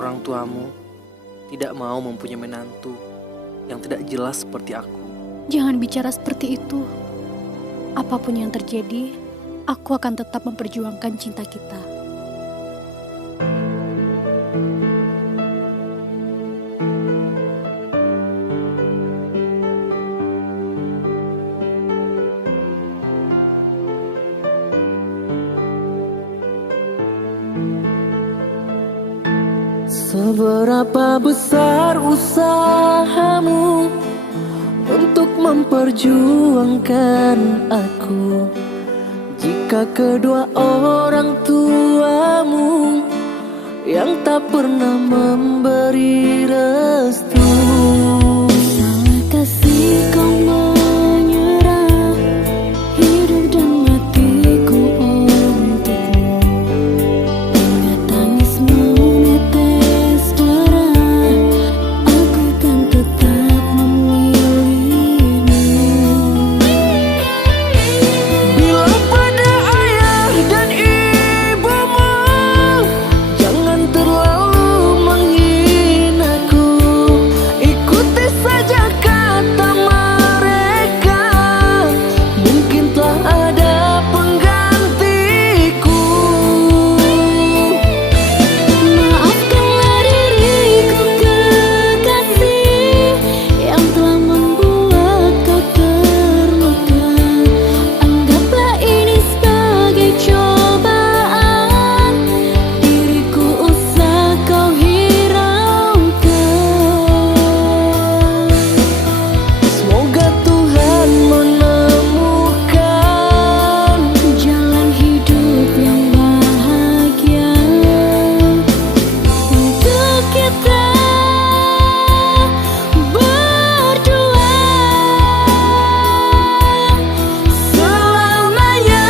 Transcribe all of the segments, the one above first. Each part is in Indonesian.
orang tuamu tidak mau mempunyai menantu yang tidak jelas seperti aku. Jangan bicara seperti itu. Apapun yang terjadi, aku akan tetap memperjuangkan cinta kita. Seberapa besar usahamu untuk memperjuangkan aku, jika kedua orang tuamu yang tak pernah memberi restu? Salah kasih kau menyerah hidup dan matiku untukmu, hingga tangismu netes darah, aku kan tetap memilihmu. Bilang pada ayah dan ibumu, jangan terlalu menghinaku. Ikuti saja kata mereka, mungkin telah ada penggantiku. Maafkanlah diriku kekasih yang telah membuat kau terluka. Anggaplah ini sebagai cobaan, diriku usah kau hiraukan. Semoga Tuhan menemukan jalan hidup yang bahagia untuk kita berdua selamanya.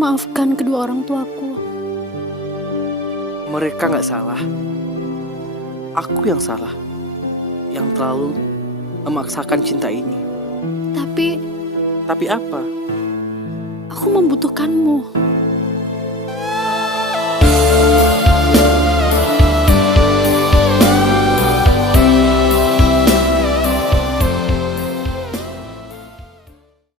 Maafkan kedua orang tuaku. Mereka gak salah. Aku yang salah, yang terlalu memaksakan cinta ini. Tapi Tapi apa? aku membutuhkanmu.